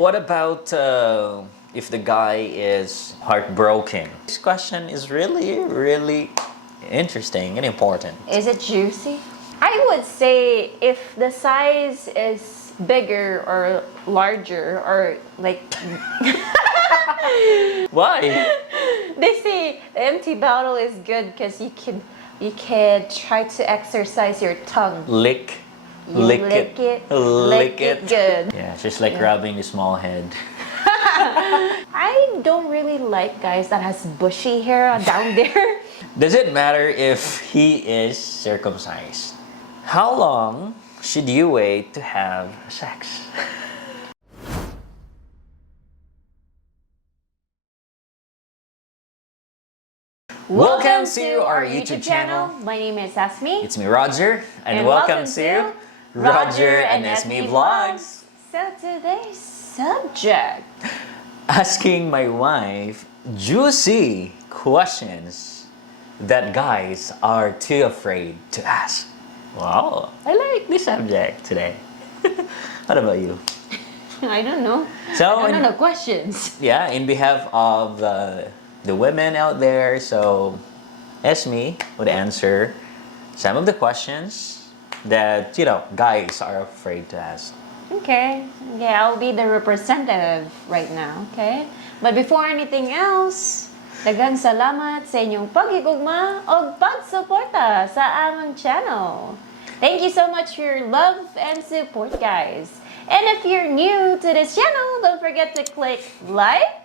What about if the guy is heartbroken? This question is really interesting and important. Is it juicy? I would say if the size is bigger or larger or like Why? they say the empty bottle is good because you can try to exercise your tongue. Lick Lick it good. Yeah, just like rubbing the small head. I don't really like guys that has bushy hair down there. Does it matter if he is circumcised? How long should you wait to have sex? Welcome to our YouTube channel. My name is Asmi. It's me, Roger, and welcome to Roger and Ismi Vlogs. So today's subject, Asking my wife juicy questions that guys are too afraid to ask. Wow, I like this subject today. What about you? I don't know. So, I don't know the questions. Yeah, in behalf of the women out there, so Esme would answer some of the questions that, guys are afraid to ask. Okay. Yeah, I'll be the representative right now, okay? But before anything else, daghang salamat sa inyong pag-igugma o pagsuporta sa aming channel. Thank you so much for your love and support, guys. And if you're new to this channel, don't forget to click like,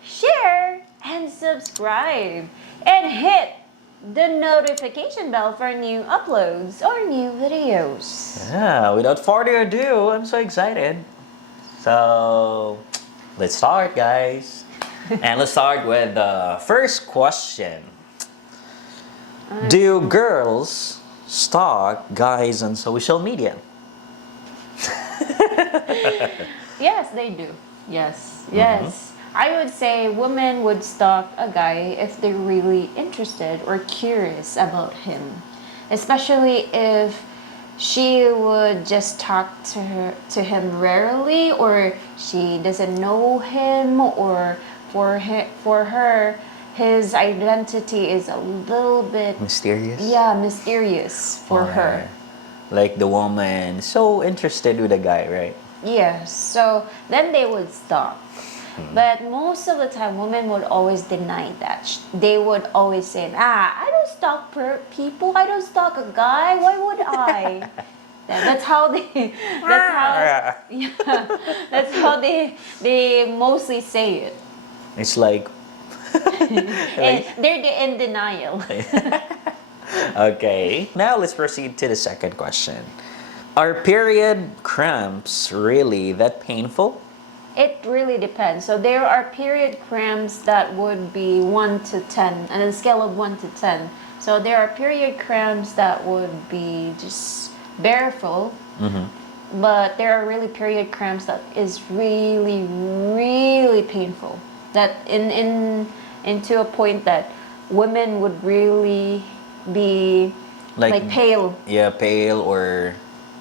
share, and subscribe. And hit the notification bell for new uploads or new videos. Yeah, without further ado, I'm so excited. So, let's start, guys. And let's start with the first question. Do girls stalk guys on social media? Yes, they do. Yes. Yes. I would say women would stalk a guy if they're really interested or curious about him. Especially if she would just talk to him rarely, or she doesn't know him, or for her his identity is a little bit Mysterious? Yeah, mysterious for her. Like the woman so interested with a guy, right? Yes, so then they would stalk. But most of the time, women would always deny that. They would always say, I don't stalk people. I don't stalk a guy. Why would I? That's how they. That's how they mostly say it. It's like. And they're in denial. Okay, now let's proceed to the second question. Are period cramps really that painful? It really depends. So there are period cramps that would be 1 to 10, on a scale of 1 to 10. So there are period cramps that would be just bearable, but there are really period cramps that is really painful. That into a point that women would really be like pale. Yeah, pale, or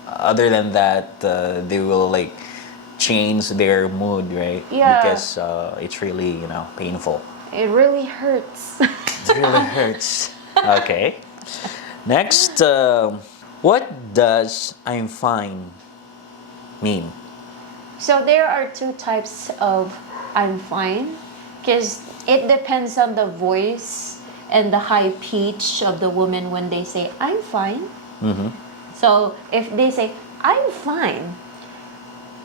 other than that, they will like change their mood, right? Yeah. Because it's really, painful. It really hurts. It really hurts. Okay. Next, what does "I'm fine" mean? So there are two types of "I'm fine," because it depends on the voice and the high pitch of the woman when they say "I'm fine." So if they say "I'm fine,"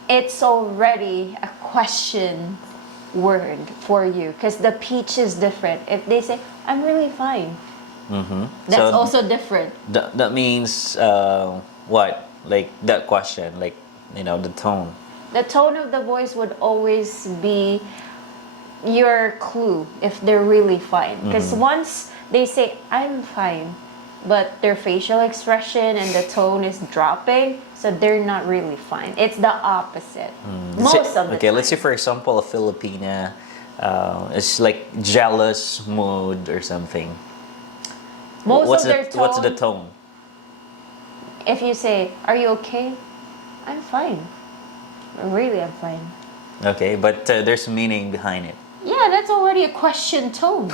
it's already a question word for you because the pitch is different. If they say "I'm really fine," that's also different. That means what? Like that question, like the tone. The tone of the voice would always be your clue if they're really fine. Because once they say "I'm fine," but their facial expression and the tone is dropping, so they're not really fine. It's the opposite. Most of the time. Let's say for example a Filipina is like jealous mood or something. What's the tone? If you say, "Are you okay?" "I'm fine. Really, I'm fine." Okay, but there's meaning behind it. Yeah, that's already a question tone.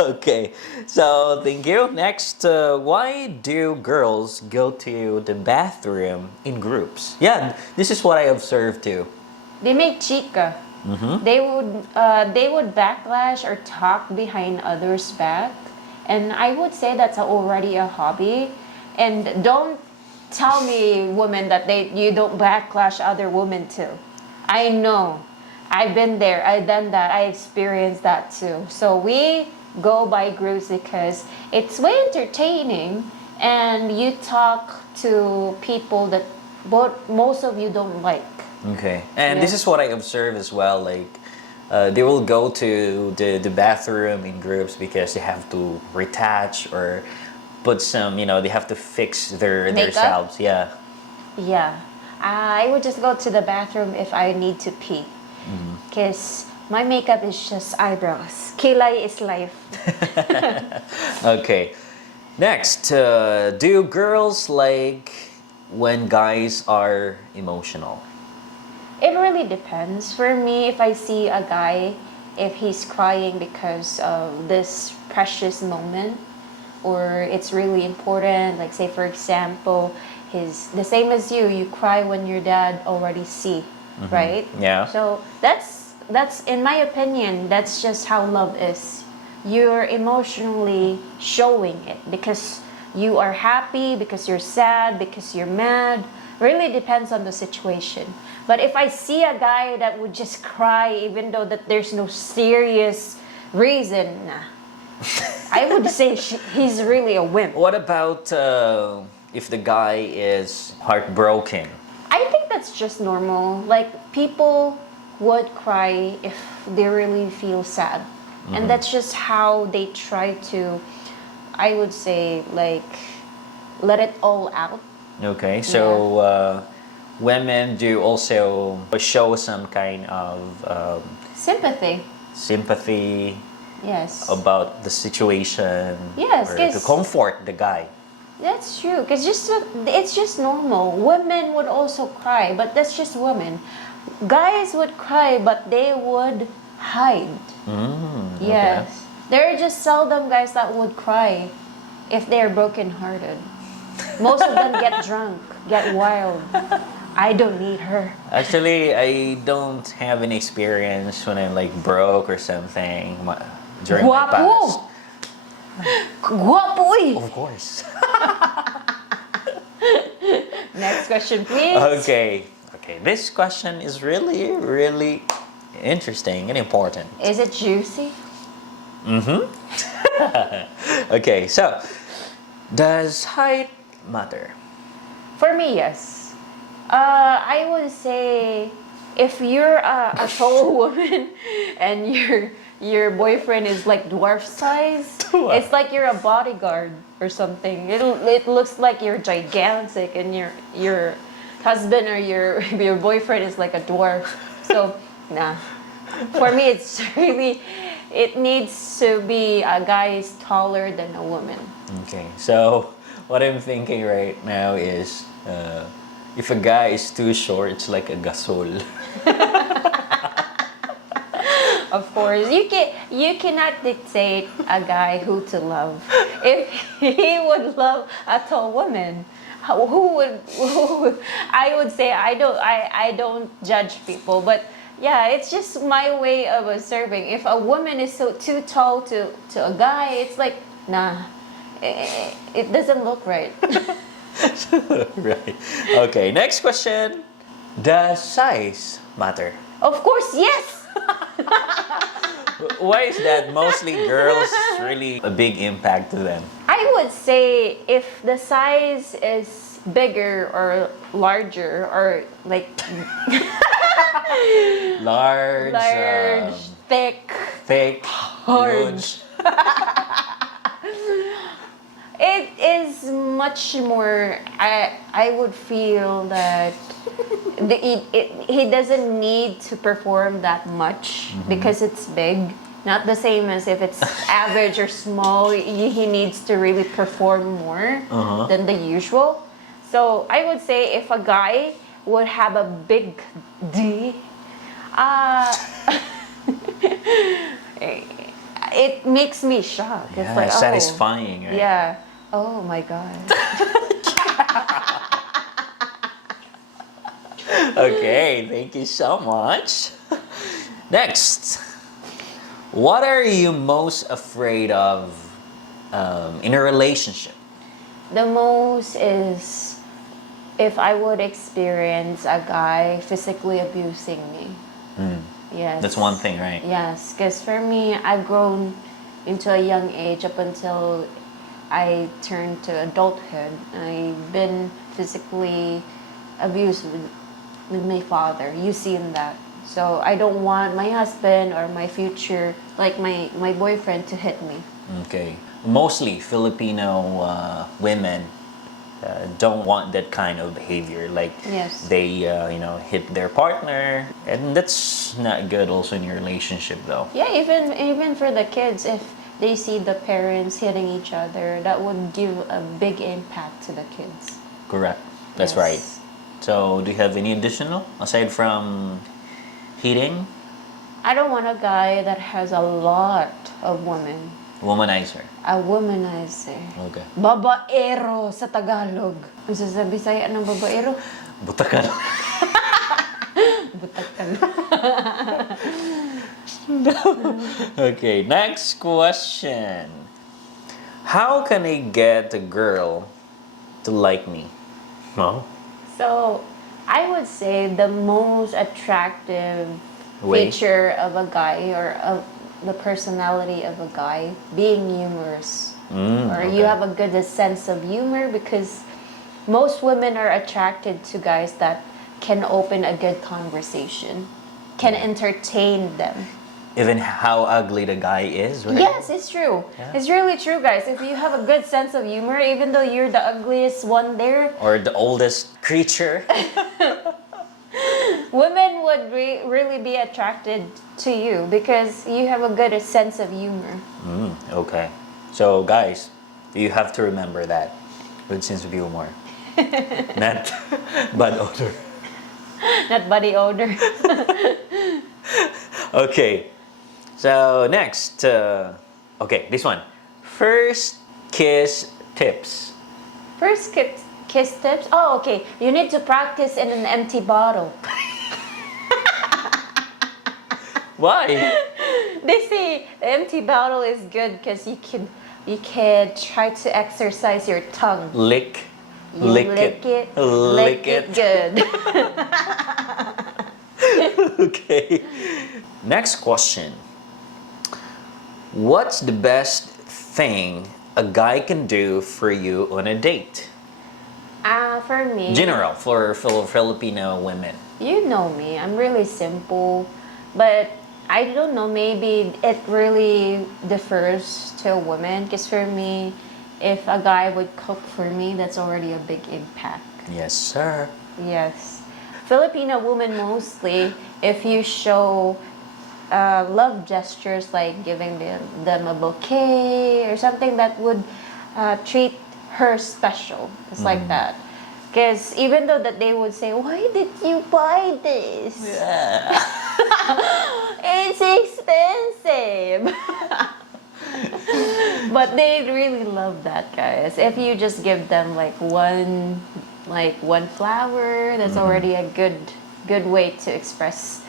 Okay, so thank you. Next, why do girls go to the bathroom in groups? Yeah, this is what I observed too. They make chica. They would backlash or talk behind others' back, and I would say that's already a hobby. And don't tell me, women, that you don't backlash other women too. I know. I've been there. I've done that. I experienced that too. So we go by groups because it's way entertaining, and you talk to people that most of you don't like. Okay, and Yeah. this is what I observe as well. Like, they will go to the bathroom in groups because they have to retouch or put some, they have to fix their Makeup? themselves. Yeah. Yeah. I would just go to the bathroom if I need to pee. Because my makeup is just eyebrows. Kilay is life. Okay. Next, do girls like when guys are emotional? It really depends. For me, if I see a guy, if he's crying because of this precious moment, or it's really important, like say for example, the same as you cry when your dad already see, right? Yeah. So that's in my opinion, that's just how love is. You're emotionally showing it because you are happy, because you're sad, because you're mad. Really depends on the situation. But if I see a guy that would just cry even though that there's no serious reason, nah. I would say he's really a wimp. What about if the guy is heartbroken? I think that's just normal. Like, people would cry if they really feel sad. And that's just how they try to, I would say, like, let it all out. Okay, so women do also show some kind of Sympathy. sympathy Yes. about the situation, Yes, or to 'cause- comfort the guy. That's true. Because it's just normal. Women would also cry, but that's just women. Guys would cry, but they would hide. Okay. Yes. There are just seldom guys that would cry if they're brokenhearted. Most of them get drunk, get wild. I don't need her. Actually, I don't have any experience when I'm like broke or something during my past. Guwapo! Guwapo eh! Of course. Next question, please. Okay. Okay. This question is really, really interesting and important. Is it juicy? Okay. So, does height matter? For me, yes. I would say if you're a tall woman and your boyfriend is like dwarf size, Dwarf. it's like you're a bodyguard or something. It looks like you're gigantic and your husband or your boyfriend is like a dwarf. So nah. For me, it's really, it needs to be a guy is taller than a woman. Okay. So, what I'm thinking right now is, if a guy is too short, it's like a gasol. Of course, you cannot dictate a guy who to love. If he would love a tall woman, who would I would say I don't judge people, but yeah, it's just my way of observing. If a woman is too tall to a guy, it's like nah, it doesn't look right. Right. Okay. Next question. Does size matter? Of course, yes. Why is that? Mostly girls, really a big impact to them. I would say if the size is bigger or larger or like Large, thick, thick, hard. huge. It is much more. I would feel that he doesn't need to perform that much because it's big. Not the same as if it's average or small. He needs to really perform more than the usual. So I would say if a guy would have a big D, uh, it makes me shocked. It's Yeah, like, oh, satisfying, right? yeah. Oh my God. Okay, thank you so much. Next, what are you most afraid of in a relationship? The most is if I would experience a guy physically abusing me. Yes. That's one thing, right? Yes, because for me, I've grown into a young age up until I turned to adulthood. I've been physically abused with my father. You've seen that. So I don't want my husband or my future, like my boyfriend, to hit me. Okay. Mostly Filipino women don't want that kind of behavior. Like Yes. they, hit their partner, and that's not good. Also in your relationship, though. Yeah, even for the kids, if they see the parents hitting each other, that would give a big impact to the kids. Correct. That's Yes. right. So, do you have any additional aside from hitting? I don't want a guy that has a lot of women. Womanizer. A womanizer. Okay. Babaero sa Tagalog. Ang sasabi sa'yo, anong babaero? Butakan. Butakan. Okay, next question. How can I get a girl to like me? No? So, I would say the most attractive Way? feature of a guy or of the personality of a guy being humorous. Or you have a good sense of humor, because most women are attracted to guys that can open a good conversation, can entertain them. Even how ugly the guy is, right? Yes, it's true. Yeah. It's really true, guys. If you have a good sense of humor, even though you're the ugliest one there, Or the oldest creature. women would really be attracted to you because you have a good sense of humor. Okay. So, guys, you have to remember that. Good sense of humor. Not bad odor. Not body odor. Okay. So, next. Okay, this one. First kiss tips. First kiss tips. Oh, okay. You need to practice in an empty bottle. Why? They say the empty bottle is good because you can try to exercise your tongue. Lick. You Lick lick it. it. Lick Lick it. good. Okay. Next question. What's the best thing a guy can do for you on a date? For me, General, for Filipino women. you know me. I'm really simple, but I don't know. Maybe it really differs to a woman. Because for me, if a guy would cook for me, that's already a big impact. Yes, sir. Yes. Filipino women mostly, if you show love gestures like giving them a bouquet or something that would treat her special. It's like that. Because even though that they would say, why did you buy this? Yeah. It's expensive. But they really love that, guys. If you just give them like one flower, that's already a good way to express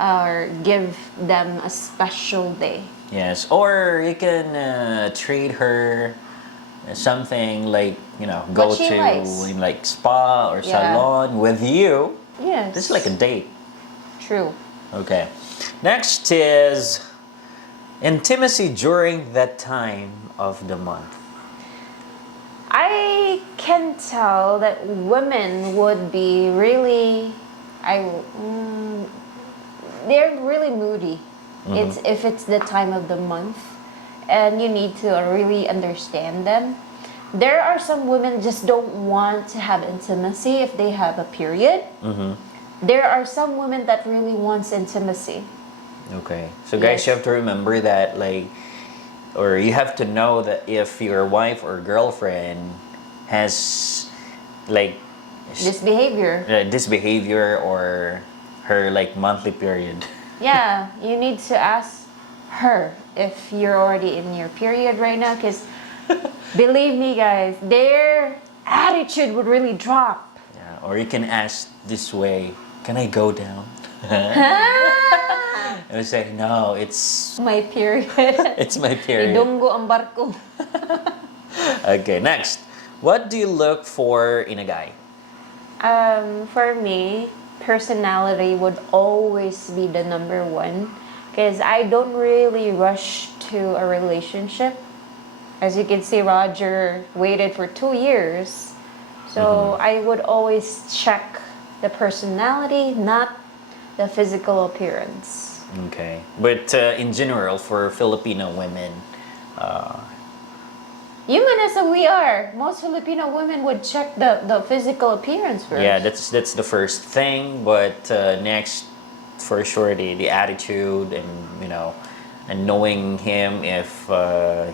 or give them a special day. Yes, or you can treat her something like, go What she to likes. like spa or Yeah. salon with you. Yes. This is like a date. True. Okay. Next is intimacy during that time of the month. I can tell that women would be really, they're really moody. It's if it's the time of the month, and you need to really understand them. There are some women just don't want to have intimacy if they have a period. There are some women that really wants intimacy. Okay. So guys, Yes. you have to remember that or you have to know that if your wife or girlfriend has this behavior. This behavior or her like monthly period. Yeah, you need to ask her if you're already in your period right now, because believe me, guys, their attitude would really drop. Yeah, or you can ask this way, can I go down? And we say, no, it's My period. it's my period. Idunggo ang barko. Okay, next. What do you look for in a guy? For me, personality would always be the number one, because I don't really rush to a relationship. As you can see, Roger waited for 2 years. So I would always check the personality, not the physical appearance. Okay. But in general, for Filipino women, Human as we are, most Filipino women would check the physical appearance first. yeah, that's the first thing. But next, for sure, the attitude and and knowing him if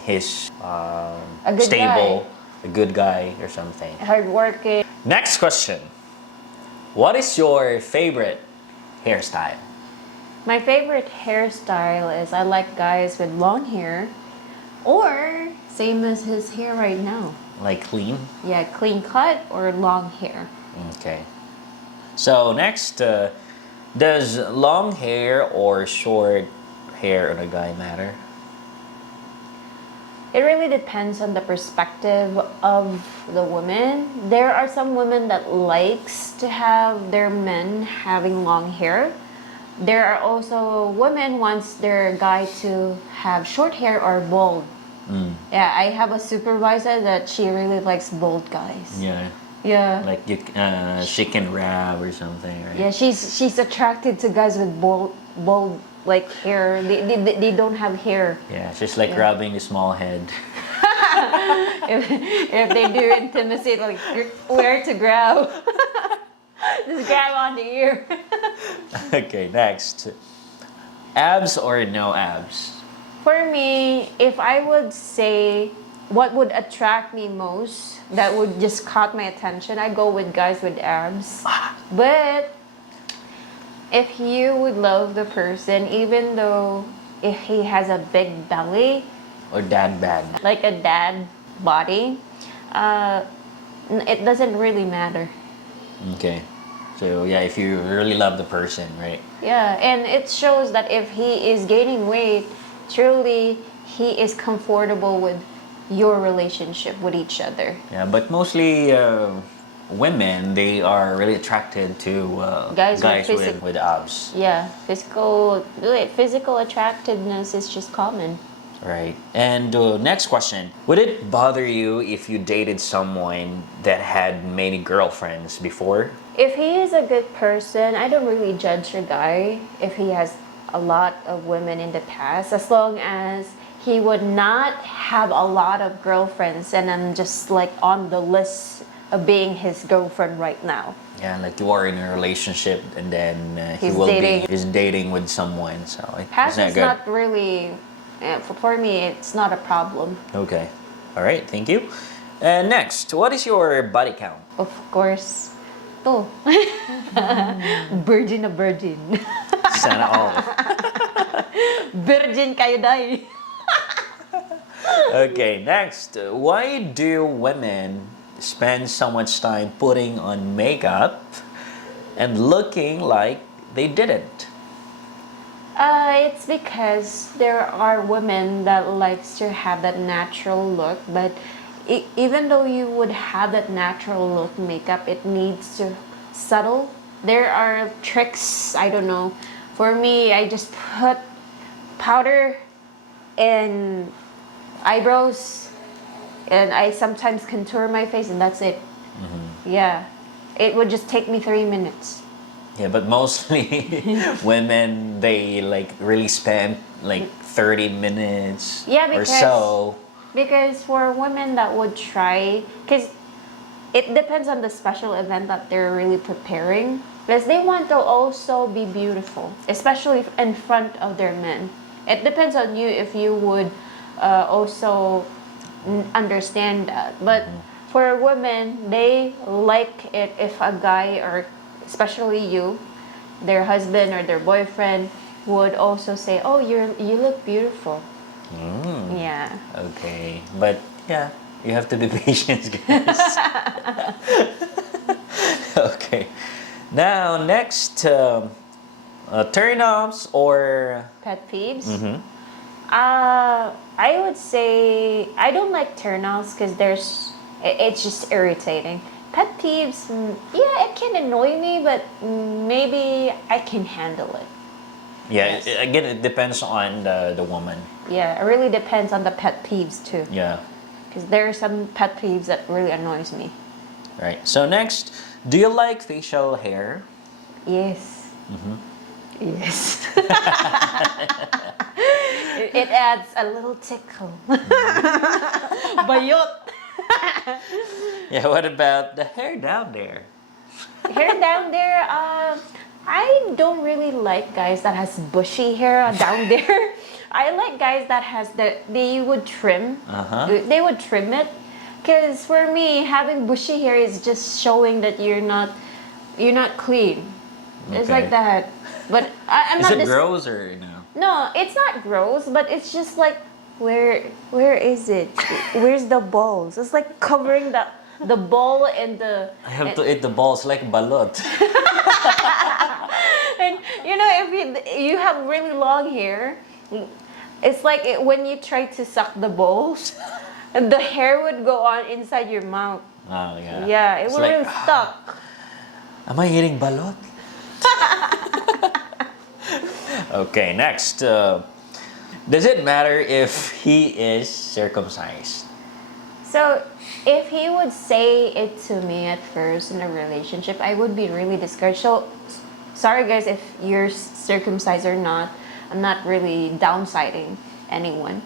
he's A good stable, a good guy or something. Hardworking. Next question. What is your favorite hairstyle? My favorite hairstyle is I like guys with long hair, or same as his hair right now. Like clean? Yeah, clean cut or long hair. Okay. So next, does long hair or short hair on a guy matter? It really depends on the perspective of the woman. There are some women that likes to have their men having long hair. There are also women wants their guy to have short hair or bald. Yeah, I have a supervisor that she really likes bald guys. Yeah. Yeah. Like she can rap or something, right? Yeah, she's attracted to guys with bald like hair. They don't have hair. Yeah, she's like rubbing the small head. If they do intimacy, like where to grab. Just grab on the ear. Okay, next. Abs or no abs? For me, if I would say what would attract me most, that would just caught my attention, I go with guys with abs. But if you would love the person, even though if he has a big belly, Or dad bag? like a dad body, it doesn't really matter. Okay. So yeah, if you really love the person, right? Yeah, and it shows that if he is gaining weight, truly he is comfortable with your relationship with each other. Yeah, but mostly women, they are really attracted to Guys with with abs. Yeah, physical attractiveness is just common. Right. And next question. Would it bother you if you dated someone that had many girlfriends before? If he is a good person, I don't really judge a guy if he has a lot of women in the past, as long as he would not have a lot of girlfriends and I'm just like on the list of being his girlfriend right now. Yeah, like you are in a relationship and then he's dating with someone, so Past it's not is good. not really, for me, it's not a problem. Okay. All right, thank you. And next, what is your body count? Of course. Oh. Virgin na virgin. Sana all. Virgin kayo, day. Okay, next. Why do women spend so much time putting on makeup and looking like they didn't? It's because there are women that likes to have that natural look, but even though you would have that natural look makeup, it needs to subtle. There are tricks, I don't know. For me, I just put powder and eyebrows, and I sometimes contour my face, and that's it. Yeah, it would just take me 3 minutes. Yeah, but mostly women, they like really spend like 30 minutes Yeah, or because so. Because for women that would try, because it depends on the special event that they're really preparing, because they want to also be beautiful, especially in front of their men. It depends on you if you would also understand that. But for women, they like it if a guy, or especially you, their husband or their boyfriend, would also say, "Oh, you look beautiful." Yeah. Okay, but yeah, you have to be patient, guys. Okay. Now, next, turn-offs or... Pet peeves. I would say I don't like turnoffs because it's just irritating. Pet peeves, yeah, it can annoy me, but maybe I can handle it. Yeah, Yes. again, it depends on the woman. Yeah, it really depends on the pet peeves too. Yeah, Because there are some pet peeves that really annoys me. right. So next, do you like facial hair? Yes. Yes. It adds a little tickle. Bayot. Yeah, what about the hair down there? Hair down there, I don't really like guys that has bushy hair down there. I like guys that has they would trim. They would trim it. Cause for me, having bushy hair is just showing that you're not clean. It's Okay. like that. But I'm Is not. it gross or no? No, it's not gross, but it's just like where is it? Where's the balls? It's like covering the ball and the. I have to eat the balls like balot. And you know, if you have really long hair, it's like when you try to suck the balls, and the hair would go on inside your mouth. Oh yeah. Yeah, it It's would like, really stuck. Am I eating balot? Okay, next. Does it matter if he is circumcised? So, if he would say it to me at first in a relationship, I would be really discouraged. So, sorry guys if you're circumcised or not. I'm not really downsiding anyone.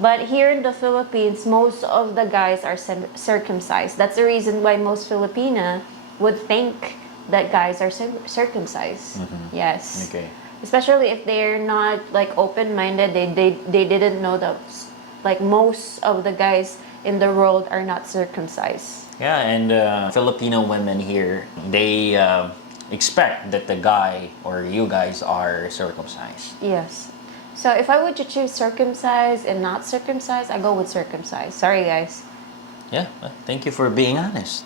But here in the Philippines, most of the guys are circumcised. That's the reason why most Filipina would think that guys are circumcised. Yes. Okay. Especially if they're not like open-minded, they didn't know that like most of the guys in the world are not circumcised. Yeah, and Filipino women here, they expect that the guy or you guys are circumcised. Yes. So if I were to choose circumcised and not circumcised, I go with circumcised. Sorry guys. Yeah, thank you for being honest.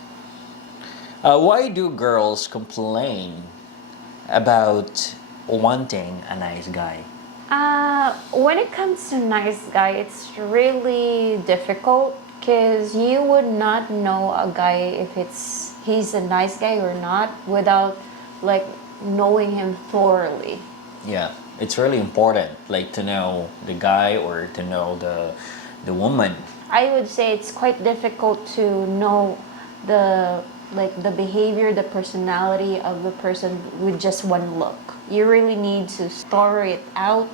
Why do girls complain about wanting a nice guy? When it comes to nice guy, it's really difficult because you would not know a guy if he's a nice guy or not without like knowing him thoroughly. Yeah, it's really important, like to know the guy or to know the woman. I would say it's quite difficult to know the behavior, the personality of the person with just one look. You really need to story it out,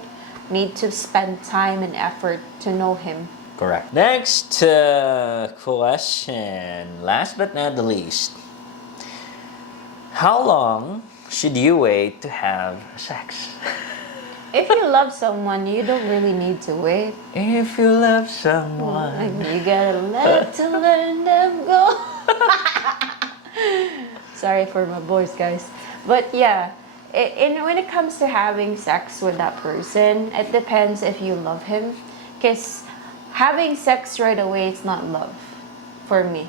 need to spend time and effort to know him. Correct. Next question, last but not the least. How long should you wait to have sex? If you love someone, you don't really need to wait. If you love someone. You gotta let to let them go. Sorry for my voice, guys. But yeah, when it comes to having sex with that person, it depends if you love him. Because having sex right away, it's not love for me.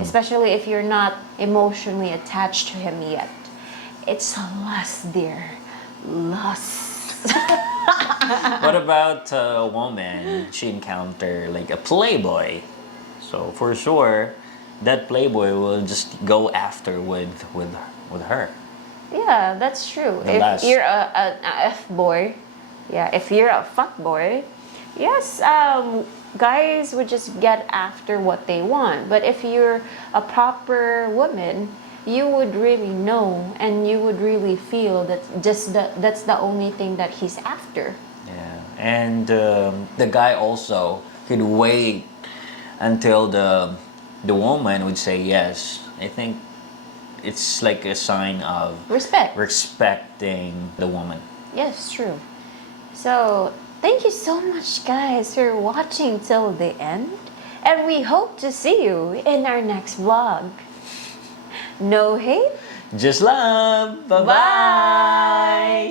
Especially if you're not emotionally attached to him yet. It's lust, dear. Lust. What about a woman? She encounter like a playboy, so for sure that playboy will just go after with her. Yeah, that's true. The If lust. you're a F-boy, yeah, if you're a fuck boy, yes, guys would just get after what they want. But if you're a proper woman, you would really know and you would really feel that that's the only thing that he's after. Yeah, and the guy also could wait until the woman would say yes. I think it's like a sign of Respect. respecting the woman. Yes, true. So, thank you so much, guys, for watching till the end. And we hope to see you in our next vlog. No hate? Just love. Bye-bye.